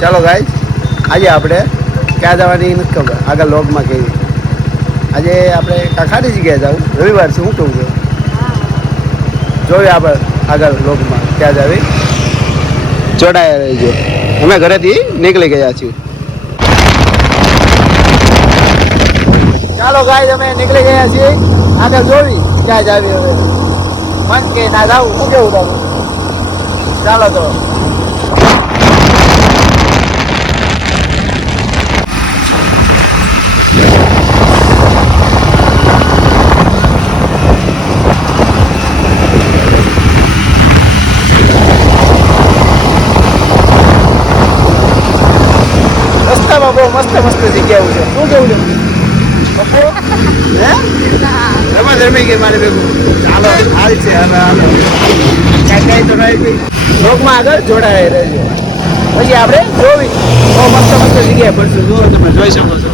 ચાલો ગાઈસ, આજે આપણે ક્યાં જવાની નથી ખબર, આગળ લોગમાં કેવી. આજે આપણે ખાલી જગ્યાએ જવું, રવિવાર છે. શું કહું છું, જોઈએ આપણે આગળ લોગમાં ક્યાં જાવી. જોડાયા રહેજો. અમે ઘરેથી નીકળી ગયા છીએ. ચાલો ગાઈસ, અમે નીકળી ગયા છીએ. આગળ જોવી ક્યાં જાવી. હવે મન કે ના જાવું, શું કેવું તારું? ચાલો તો. રસ્તામાં બહુ મસ્ત મસ્ત જગ્યાઓ છે. શું કેવું છે? રમત રમી ગઈ મારે ભેગું. ચાલો હાલ છે. હવે કાંઈ તો નહીં. લોકમાં આગળ જોડાયા રહેજો. પછી આપણે જોવી બહુ મસ્ત મસ્ત જગ્યાએ પડશું. જુઓ, તમે જોઈ શકો છો.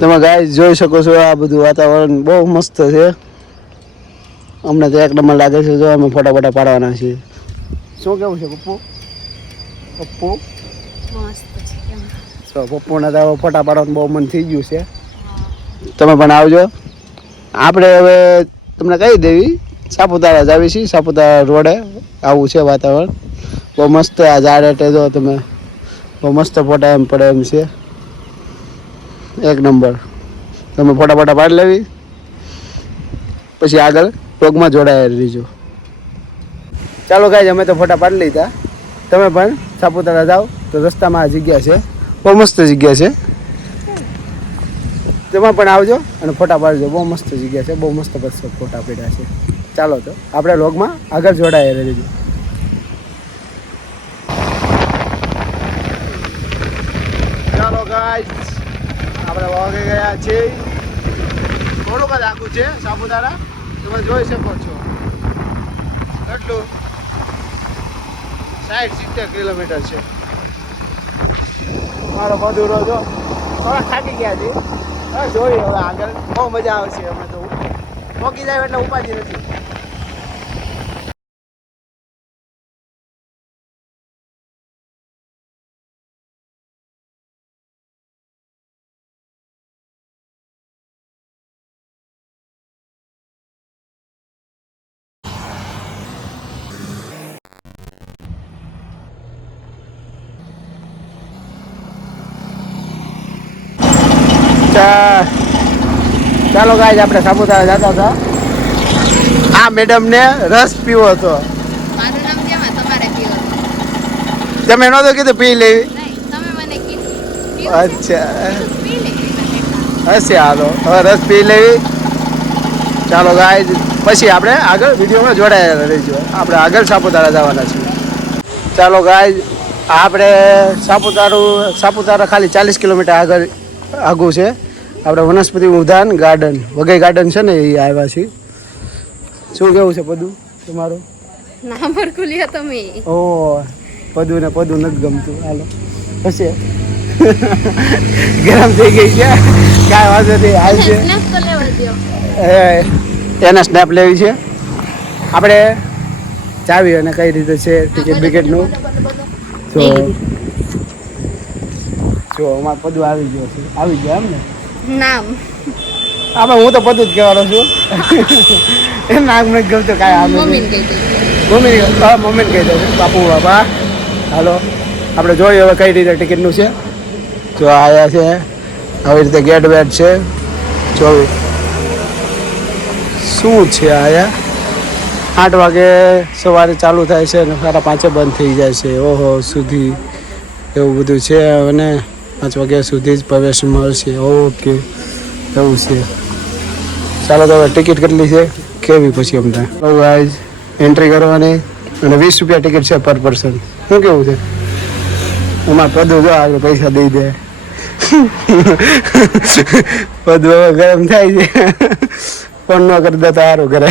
તમે ગાઈસ જોઈ શકો છો, આ બધું વાતાવરણ બહુ મસ્ત છે. અમને તો એક નંબર લાગે છે. જો અમે ફોટા પાડવાના છીએ. શું કેવું છે પપ્પુ? પપ્પુ પપ્પુના તો ફોટા પાડવાનું બહુ મન થઈ ગયું છે. તમે પણ આવજો. આપણે હવે તમને કહી દેવી, સાપુતારા જ આવી છીએ. સાપુતારા રોડે આવું છે વાતાવરણ. બહુ મસ્ત. આ ઝાડ હેઠે જો તમે, બહુ મસ્ત ફોટા એમ પડે એમ છે. એક નંબર. તમે ફોટા પાડી લેવી, પછી આગળ ટોગમાં જોડાયા રહીજો. ચાલો ગાઈસ, અમે તો ફોટા પાડી લીધા. તમે પણ સાપુતારા જાઓ તો રસ્તામાં આ જગ્યા છે, બહુ મસ્ત જગ્યા છે. તમે પણ આવજો અને ફોટા પાડજો. બહુ મસ્ત જગ્યા છે, બહુ મસ્ત ફોટા પડ્યા છે. ચાલો તો આપણે વ્લોગમાં આગળ જોડાયા રહીજો. ચાલો ગાઈસ, આપણે વાગી ગયા છીએ. થોડુંક જ આખું છે સાપુતારા, તમે જોઈ શકો છો. એટલું 60-70 કિલોમીટર છે. મારો મધુરો જો થોડા થાકી ગયા છે. હવે જોઈએ, હવે આગળ બહુ મજા આવશે. અમે તો પહોંચી જાય એટલે ઉપાધિ નથી. ચાલો ગાઈસ, આપણે સાપુતારા જતા હતા. આ મેડમને રસ પીવો હતો. તમે નહોતો કીધું પી લેવી? અચ્છા, હશે. હાલો, હવે રસ પી લેવી. ચાલો ગાઈસ, પછી આપણે આગળ વિડીયોમાં જોડાયા રહીશું. આપણે આગળ સાપુતારા જવાના છીએ. ચાલો ગાઈસ, આપણે સાપુતારા ખાલી 40 કિલોમીટર આગળ આગું છે. આપણે વનસ્પતિ ઉદ્યાન ગાર્ડન, વઘઈ ગાર્ડન છે ને, એ આવ્યા છીએ. શું કેવું છે પદુ તમારું? ઓ પદુ ને પદુ નથી ગમતું. હાલો હશે. ગરમ થઈ ગઈ છે, કાંઈ વાંધો નહીં. હાલ છે, એને સ્નેપ લેવી છે. આપણે ચાવી અને કઈ રીતે છે ટિકિટ બિકેટનું. જો અમારે પદુ આવી ગયો છે. આવી ગયા એમ ને નામ? આમાં હું તો પદુ જ કહેવાનો છું. એ નામ નથી ગમતું કાંઈ. મમ્મીને કહી દઉં. બાપુ બાપા હાલો, આપણે જોઈએ હવે કઈ રીતે ટિકિટનું છે. જો આયા છે આવી રીતે ગેટ વેટ છે. જોયું શું છે. આયા 8 વાગે સવારે ચાલુ થાય છે અને 5:30 બંધ થઈ જાય છે. ઓહો સુધી એવું બધું છે. અને 5 વાગ્યા સુધી જ પ્રવેશ મળશે. ઓકે, એવું છે. ચાલો તો હવે ટિકિટ કેટલી છે કેવી પછી અમને. ગાઈઝ એન્ટ્રી કરવાની અને 20 રૂપિયા ટિકિટ છે પર પર્સન. શું કેવું છે? એમાં પદું જો આગળ પૈસા દઈ દે. બધું હવે ગરમ થાય છે. ફોન ન કરી દે તો સારું કરે.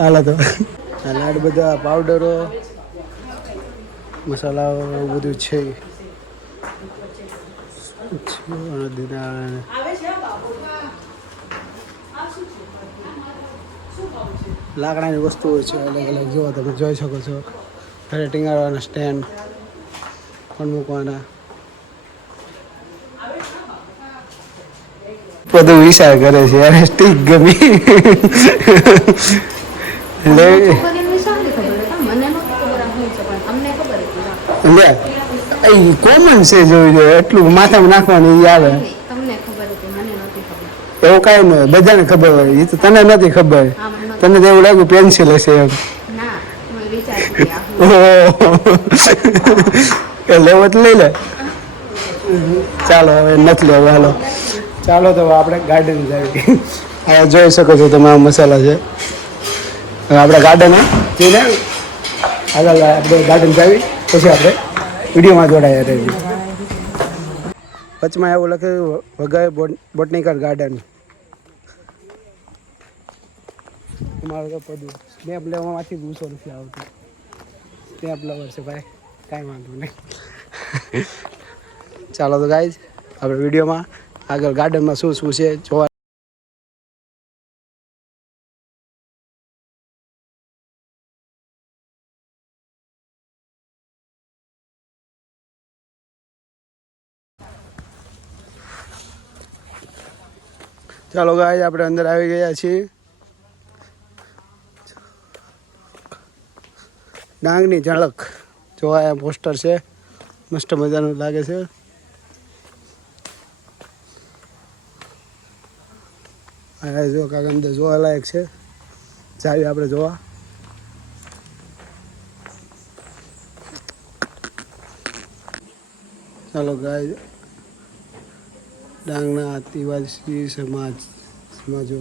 હાલો તો આ લાડ બધા પાવડરો મસાલાઓ એવું બધું છે. લાકડાની વસ્તુઓ છે અલગ અલગ. જો તમે જોઈ શકો છો. ઘરે ટીંગાડવાના સ્ટેન્ડ પણ મૂકવાના. બધું વિચાર કરે છે યાર. સ્ટીક ગમી કોમન છે. જોઈ જોઈએ એટલું માથામાં નાખવાનું એ આવે. એવું કાંઈ નહીં, બધાને ખબર હોય. એ તો તને નથી ખબર. તને તો એવું લાગ્યું પેન્સિલ હશે એમ. લેવો તો લઈ લે. ચાલો હવે નથી લેવો. હાલો ચાલો તો આપણે ગાર્ડન જઈએ. આ જોઈ શકો છો તમે આ મસાલા છે. હવે આપણે ગાર્ડન જઈને આગળ આપણે ગાર્ડન જાવી પછી આપણે વિડીયોમાં જોડાયા રહીએ. વચમાં એવું લખ્યું વઘઈ બોટનિકલ ગાર્ડન. મારું તો બધું સ્નેપ લેવામાંથી ગુસ્સો નથી આવતો. સ્નેપ લવર છે ભાઈ, કાંઈ વાંધો નહીં. ચાલો તો ગાઈઝ આપણે વિડીયોમાં આગળ ગાર્ડનમાં શું શું છે જોવા. ચાલો ગાઈઝ આપણે અંદર આવી ગયા છીએ. ડાંગની ઝલક જોવા આ પોસ્ટર છે. મસ્ત મજાનું લાગે છે. આ જો કાંક અંદર જોવાલાયક છે. જાવી આપણે જોવા. ચાલો ગાય ડાંગના આદિવાસી સમાજો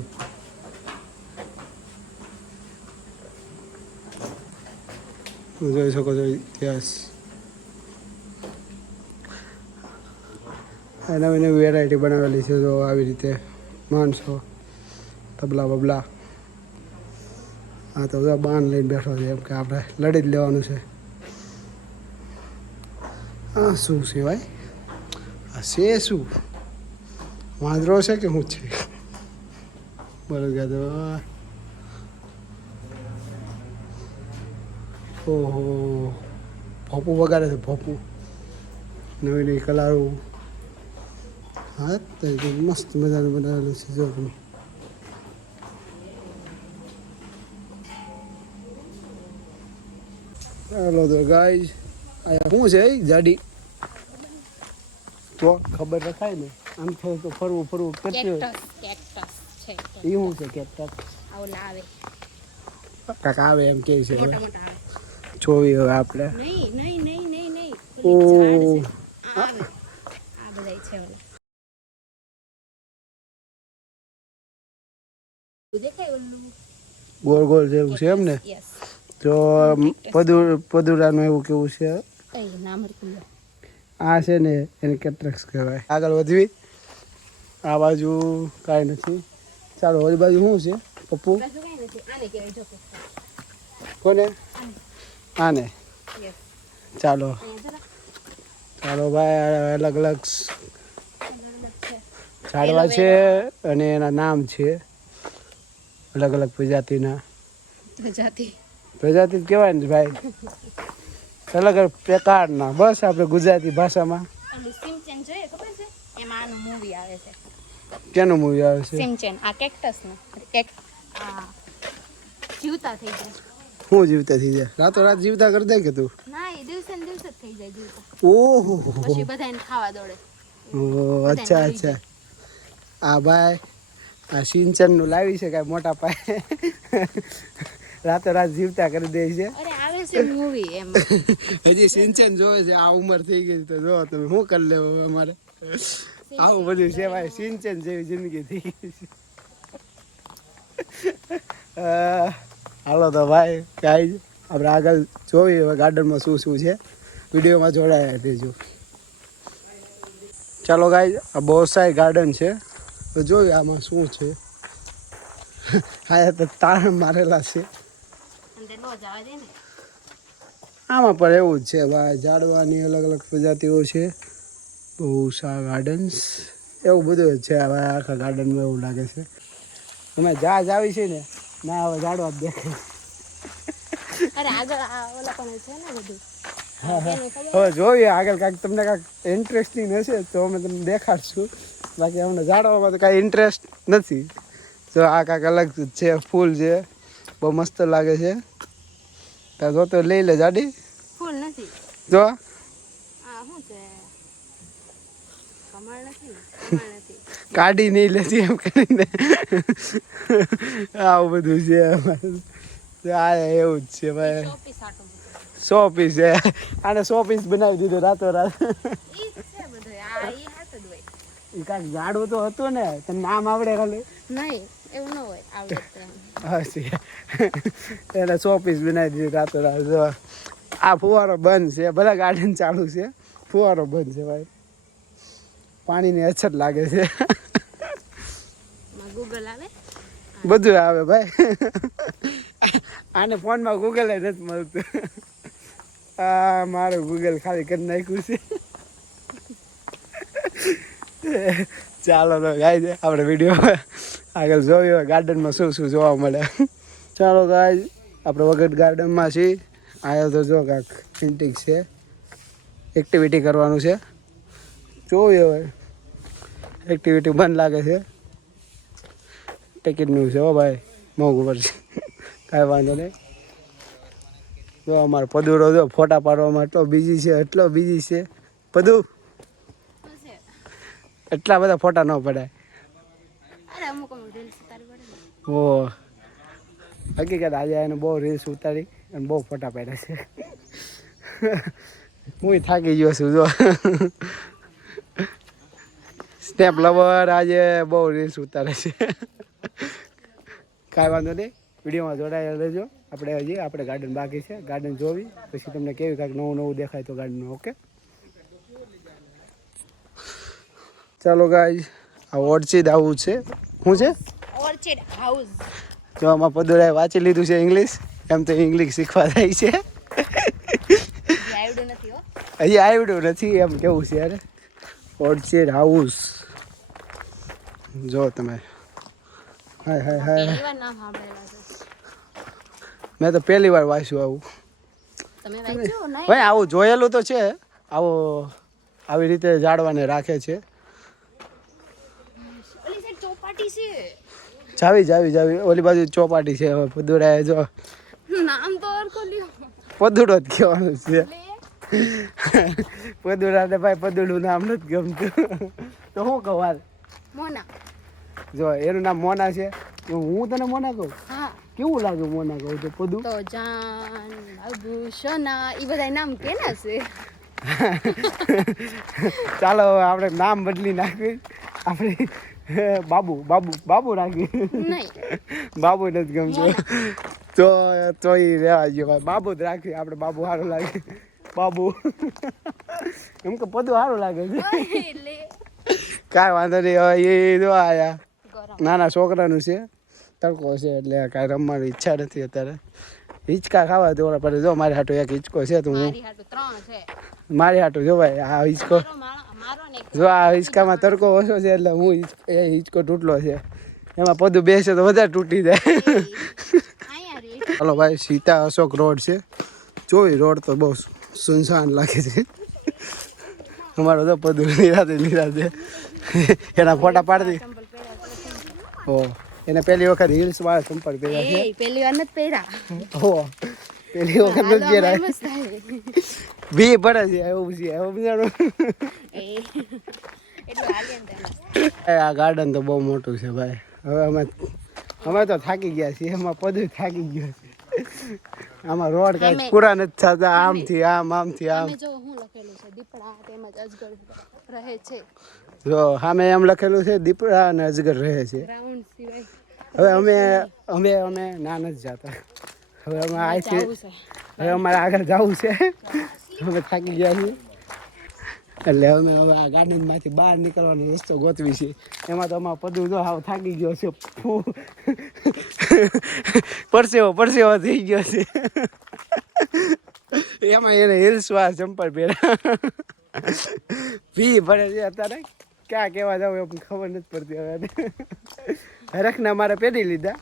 જોઈ શકો છો ઇતિહાસ. નવી નવી વેરાયટી બનાવેલી છે. તો આવી રીતે માણસો તબલા બબલા. હા તો બાન લઈને બેઠો છે એમ કે આપણે લડી જ લેવાનું છે. આ શું છે ભાઈ? આ છે શું? વાંદરો છે કે શું છે? બરોબર તો ઓહો ભોપું વગાડે છે. ભોપું નવી નવી કલાઓ. હા તો મસ્ત મજાનું બનાવેલું છે. જો તમે ચાલો તો ગાઈઝ અહીંયા શું છે જાડી તો ખબર રખાય ને. આમ થોડું તો ફરવું કેટલું એ શું છે? કેક્ટસ કાંક આવે એમ કે છે. હવે જોવી હવે આપણે. ગોળ ગોળ જેવું છે એમ ને. તો પદુરાનું એવું કેવું છે. આ છે ને એને કેટ્રેક્સ કહેવાય. આગળ વધવી. આ બાજુ કાંઈ નથી. ચાલો ઓલી બાજુ શું છે? પપ્પુ કોને? આને. ચાલો ચાલો ભાઈ અલગ અલગ ઝાડવા છે અને એના નામ છે અલગ અલગ પ્રજાતિના. પ્રજાતિ કહેવાય ને ભાઈ. અલગ અલગ પ્રકારના. બસ આપણે ગુજરાતી ભાષામાં. કેનું મૂવી આવે છે? જીવતા થઈ જાય. શું જીવતા થઈ જાય? રાતો રાત જીવતા કરી દે કે તું? ના, એ દિવસે ને દિવસે થઈ જાય જીવતા. ઓહો પછી બધાને ખાવા દોડે. ઓહ અચ્છા અચ્છા. આ ભાઈ આ સિંચન નું લાવી છે કાંઈ મોટા પાયે. રાતો રાત જીવતા કરી દે છે. અરે આવે છે મૂવી એમ. હજી સિંચન જોવે છે. આ ઉંમર થઈ ગઈ તો જો તમે શું કરી લેવો અમારે. આવું બધું છે ભાઈ. સિંચન જેવી જિંદગી થઈ ગઈ છે. હાલો તો ભાઈ કાંઈ આપણે આગળ જોઈએ હવે ગાર્ડનમાં શું શું છે. વિડીયોમાં જોડાયા રહેજો. ચાલો ગાઈસ, આ બહુ સારી ગાર્ડન છે. તો જોઈએ આમાં શું છે. હા તો તાળ મારેલા છે આમાં, પણ એવું જ છે ભાઈ. ઝાડવાની અલગ અલગ પ્રજાતિઓ છે. બહુ સારા ગાર્ડન્સ એવું બધું જ છે હવે આખા ગાર્ડનમાં. એવું લાગે છે અમે જહાજ આવી છે ને ના હવે ઝાડવા જ દેખાય. હવે જોઈએ આગળ કાંઈક તમને કાંઈક ઇન્ટરેસ્ટિંગ હશે તો અમે તમને દેખાડશું. બાકી અમને ઝાડવામાં તો કાંઈ ઇન્ટરેસ્ટ નથી. જો આ કાંઈક અલગ છે, ફૂલ છે, બહુ મસ્ત લાગે છે. ત્યાં જો તો લઈ લે જાડી ફૂલ નથી જો કાઢી નહીં લેતી એમ કરીને. આવું બધું છે આ એવું જ છે ભાઈ. 100 પીસ છે આને 100 પીસ બનાવી દીધું રાતો રાત. એ કાંઈક ઝાડવું તો હતું ને, તને નામ આવડે ખાલી નહીં એવું ન હોય આવડે એને 100 પીસ બનાવી દીધું રાતો રાત. આ ફુવારો બંધ છે, બધા ગાર્ડન ચાલુ છે, ફુવારો બંધ છે ભાઈ. પાણીની અછત લાગે છે. ગૂગલ આવે બધું આવે ભાઈ. આને ફોનમાં ગૂગલ નથી મળતું. આ મારું ગૂગલ ખાલી કરી નાખ્યું છે. ચાલો તો ગાય છે આપણે વિડીયો આગળ જોયો ગાર્ડનમાં શું શું જોવા મળે. ચાલો ગાય આપણે વગર ગાર્ડનમાં છીએ. આવ્યો તો જો કાંઈક પેઇન્ટિંગ છે, એક્ટિવિટી કરવાનું છે. જોઈએ હવે એક્ટિવિટી બંધ લાગે છે. ટિકિટનું છે હો ભાઈ, મોંઘું પડશે. કાંઈ વાંધો નહીં. જો અમારો પદુરો જો ફોટા પાડવામાં એટલો બીજી છે, એટલો બીજી છે. પદુ એટલા બધા ફોટા ન પડાય. ઓ હકીકત આજે એને બહુ રીલ્સ ઉતારી અને બહુ ફોટા પાડ્યા છે. હું થાકી ગયો છું જો. સ્ટેપ લવર આજે બહુ રીલ્સ ઉતારે છે. કાંઈ વાંધો નહીં, વિડીયોમાં જોડાયેલા રહેજો. આપણે ગાર્ડન બાકી છે, ગાર્ડન જોવી પછી તમને કેવી કાંઈક નવું નવું દેખાય તો ગાર્ડનમાં. ઓકે ચાલો ગાઈસ, આ ઓર્ચિડ આવું છે. શું છે ઓર્ચિડ હાઉસ? જો આમાં પદુરાએ વાંચી લીધું છે ઇંગ્લિશ. એમ તો ઇંગ્લિશ શીખવા જાય છે. હજી આવડ્યું નથી એમ કેવું છે યાર. ઓર્ચિડ હાઉસ જો તમે. હાય હાય હાય, મેં તો પહેલી વાર વાંચ્યું આવું. ભાઈ આવું જોયેલું તો છે. આવી રીતે ઝાડવાને રાખે છે. જાવી ઓલી બાજુ ચોપાટી છે. હવે પદુરાએ જો નામ તો પદુડો જ કહેવાનું છે. પદુડાને ભાઈ પદુડું નામ નથી ગમતું તો શું કહું હાલ મોના. જો એનું નામ મોના છે. હું તને મોના કહું? હા. કેવું લાગે મોના કહું તો? પદુ તો જાન બાબુ સોના એ બધા નામ કેના છે. ચાલો આપણે નામ બદલી નાખી. આપણે બાબુ રાખી. બાબુ નથી ગમતું તો એ રહેવા ગયો ભાઈ. બાબુ જ રાખી આપણે. બાબુ સારું લાગે. બાબુ એમ કે પદું સારું લાગે છે. કાંઈ વાંધો નહીં. હવે એ જો આયા નાના છોકરાનું છે, તડકો છે એટલે કાંઈ રમવાની ઈચ્છા નથી અત્યારે. હિંચકા ખાવા દોડા પડે. જો મારી હાટું એક હિંચકો છે તો હું મારી હાટું જો ભાઈ આ હિંચકો જો. આ હિંચકામાં તડકો ઓછો છે એટલે હું એ હિંચકો તૂટલો છે. એમાં પદું બેસે તો વધારે તૂટી જાય. ચાલો ભાઈ, સીતા અશોક રોડ છે. જોઈ રોડ તો બહુ સુનસાન લાગે છે. અમારો તો પદું નિરાતે એના ફોટા પાડતી. ઓ એને પહેલી વખત હિલ્સ વાળા ચંપલ પહેર્યા છે. પહેલી વાર નથી પહેર્યા. હો પહેલી વખત નથી પહેર્યા. બી પડે છે એવું છે. એવું બિચારું આ ગાર્ડન તો બહુ મોટું છે ભાઈ. હવે અમે તો થાકી ગયા છીએ. એમાં પદું થાકી ગયો છે. આમાં રોડ કાંઈ પૂરા નથી થતા. આમથી આમથી આમ. જો સામે એમ લખેલું છે દીપડા અને અજગર રહે છે. હવે અમે ના નથી જતા. હવે અમારે આગળ જવું છે. અમે થાકી ગયા છીએ. એટલે અમે હવે આ ગાર્ડનમાંથી બહાર નીકળવાનો રસ્તો ગોતવી છે. એમાં તો અમારો પદુ જો હાવ થાકી ગયો છે, પરસેવો થઈ ગયો છે. એમાં એને હિલ્સ વાળા ચંપલ પહેર્યા, ભી ભરે છે અત્યારે. ક્યાં કેવા જાવ એમ ખબર નથી પડતી હવે. હરખના મારે પહેરી લીધા.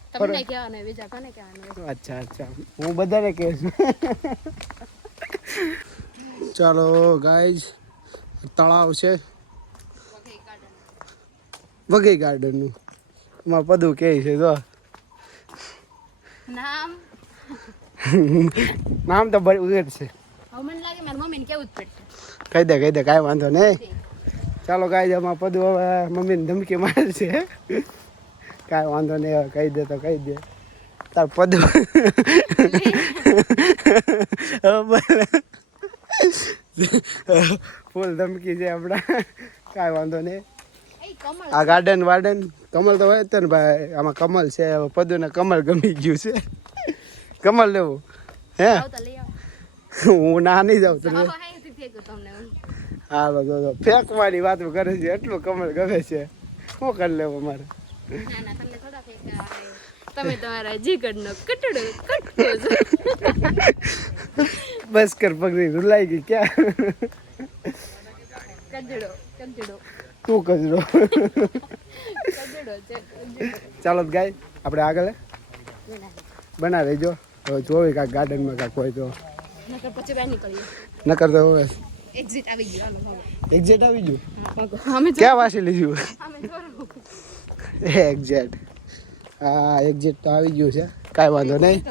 અચ્છા હું બધાને કહીશ. ચાલો ગાઈઝ, તળાવ છે વઘઈ ગાર્ડનનું. એમાં પદું કહે છે જો નામ તો બહુ ઉગેટ છે. કહી દે કાંઈ વાંધો નહીં. ચાલો ગાઈઝ, એમાં પદું હવે મમ્મીને ધમકી મારે છે. કાંઈ વાંધો નહીં, હવે કહી દે તો કહી દે. તાર પદું ફૂલ ધમકી છે આપણા. કાંઈ વાંધો નહીં. આ ગાર્ડન કમલ તો હોય તો ને ભાઈ. આમાં કમલ છે. પદુને કમલ ગમી ગયું છે. કમલ લેવું હે? હું ના નહીં જાઉં તમે. હા બધો ફેંકવાની વાતો કરે છે. એટલું કમલ ગમે છે. શું કરી લેવું મારે? બસ કર પગડી રૂલાઈ ગઈ ક્યાં? તું કચરો. ચાલો ગાય, આપણે આગળ બના રહેજો. હવે જોવે કાંક ગાર્ડનમાં કાંક હોય તો. નકર તો હવે એક્ઝિટ આવી ગયું. ક્યાં વાસી લીધું? એક્ઝેક્ટ. હા એક્ઝેક્ટ તો આવી ગયું છે. કાંઈ વાંધો નહીં.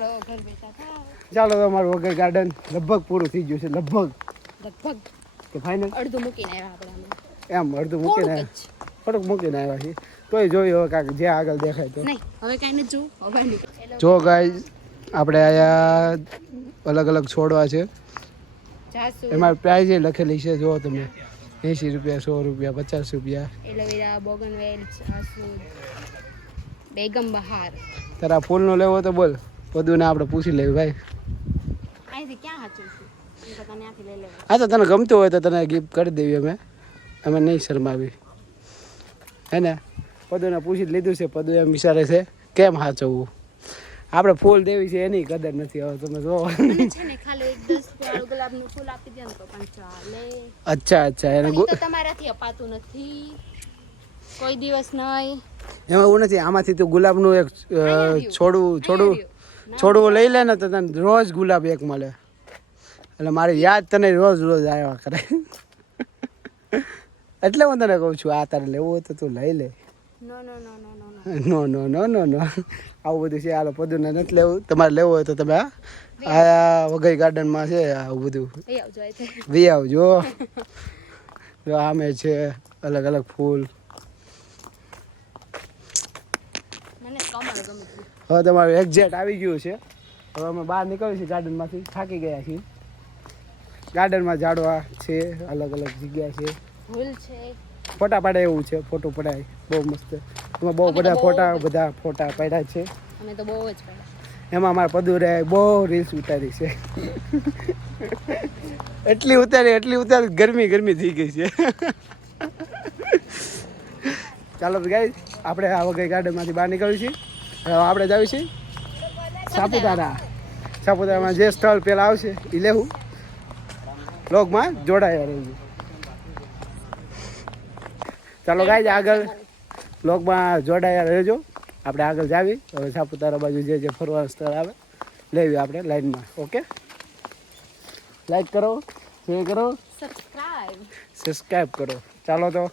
ચાલો તમારું વઘઈ ગાર્ડન લગભગ પૂરું થઈ ગયું છે. લગભગ કે ફાઇનલ અડધું મૂકીને આવ્યા આપણે. એમ અડધું મૂકીને થોડુંક મૂકીને આવ્યા છીએ. તોય જોયું હવે કાંઈક જે આગળ દેખાય તો. હવે કાંઈ નથી જોવું. જો ગાઈઝ, આપણે આયા અલગ અલગ છોડવા છે. એમાં પ્રાઇઝ લખેલી છે. જો તમે 80 રૂપિયા, 100 રૂપિયા, 50 રૂપિયા. એલોવેરા, બોગનવેલ, જાસૂદ, બેગમ બહાર. તારા ફૂલનો લેવો તો બોલ. બધું ને આપણે પૂછી લેવું ભાઈ. અહીંથી ક્યાં હાચું છે? હા તો તને ગમતું હોય તો તને ગિફ્ટ કરી દેવી. અમે નહીં શરમાવી હે ને. પદુને પૂછી લીધું છે. પદુ એમ વિચારે છે કેમ હાચવવું. આપણે ફૂલ દેવી છે એની કદર નથી. હવે તમે જો. અચ્છા એને તમારાથી અપાતું નથી કોઈ દિવસ નહીં. એમાં એવું નથી. આમાંથી તો ગુલાબનું એક છોડવું લઈ લે ને તો તને રોજ ગુલાબ એક મળે. એટલે મારી યાદ તને રોજ આવ્યા કરે. એટલે હું તને કહું છું, આ તારે લેવું હોય તો તું લઈ લે. નો આવું બધું છે. હાલો પદુને નથી લેવું. તમારે લેવું હોય તો તમે આ વઘઈ ગાર્ડનમાં છે આવું બધું વી આવજો. જો આમે છે અલગ અલગ ફૂલ. હવે તમારું એક્ઝેક્ટ આવી ગયું છે. હવે અમે બહાર નીકળીએ છીએ ગાર્ડનમાંથી. થાકી ગયા છીએ. ગાર્ડનમાં ઝાડવા છે, અલગ અલગ જગ્યા છે, ફૂલ છે. ફોટા પાડે એવું છે. ફોટો પડાય બહુ મસ્ત. એમાં બહુ બધા ફોટા પાડ્યા છે. અમે તો બહુ જ પાડ્યા. એમાં અમારા પદુરે બહુ રીલ્સ ઉતારી છે. એટલી ઉતારી ગરમી થઈ ગઈ છે. ચાલો ગાઈસ, આપણે આ વઘઈ ગાર્ડનમાંથી બહાર નીકળ્યું છીએ. હવે આપણે જાવી છીએ સાપુતારામાં જે સ્થળ પહેલાં આવશે એ લેવું. વ્લોગમાં જોડાયા રહેજો. ચાલો ગાઈસ, આગળ વ્લોગમાં જોડાયા રહેજો. આપણે આગળ જાવી. હવે સાપુતારા બાજુ જે ફરવાનું સ્થળ આવે લેવી આપણે લાઈનમાં. ઓકે, લાઈક કરો, શેર કરો, સબસ્ક્રાઈબ કરો. ચાલો તો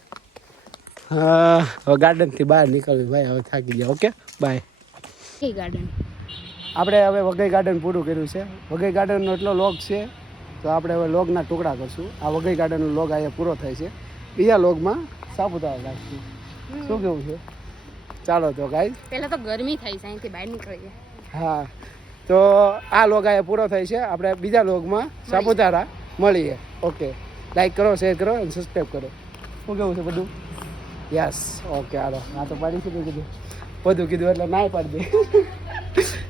હવે ગાર્ડનથી બહાર નીકળવી ભાઈ. હવે થાકી ગયા. Okay bye. ગાર્ડન આપણે હવે વઘઈ ગાર્ડન પૂરું કર્યું છે. વઘઈ ગાર્ડનનો એટલો લોગ છે તો આપણે હવે લોગના ટુકડા કરશું. આ વઘઈ ગાર્ડનનો લોગ અહીંયા પૂરો થાય છે. બીજા લોગમાં સાપુતારા રાખશું. શું કેવું છે? ચાલો તો ગાઈસ, પહેલાં તો ગરમી થઈ છે, અહીંથી બહાર નીકળીએ. હા, તો આ લોગ અહીંયા પૂરો થાય છે. આપણે બીજા લોગમાં સાપુતારા મળીએ. ઓકે, લાઈક કરો, શેર કરો અને સબસ્ક્રાઈબ કરો. શું કેવું છે બધું? યસ. ઓકે હાલો. હા તો પાડી શું કીધું? બધું કીધું એટલે ના પાડી દે.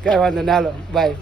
કાંઈ વાંધો ના. હાલો બાય.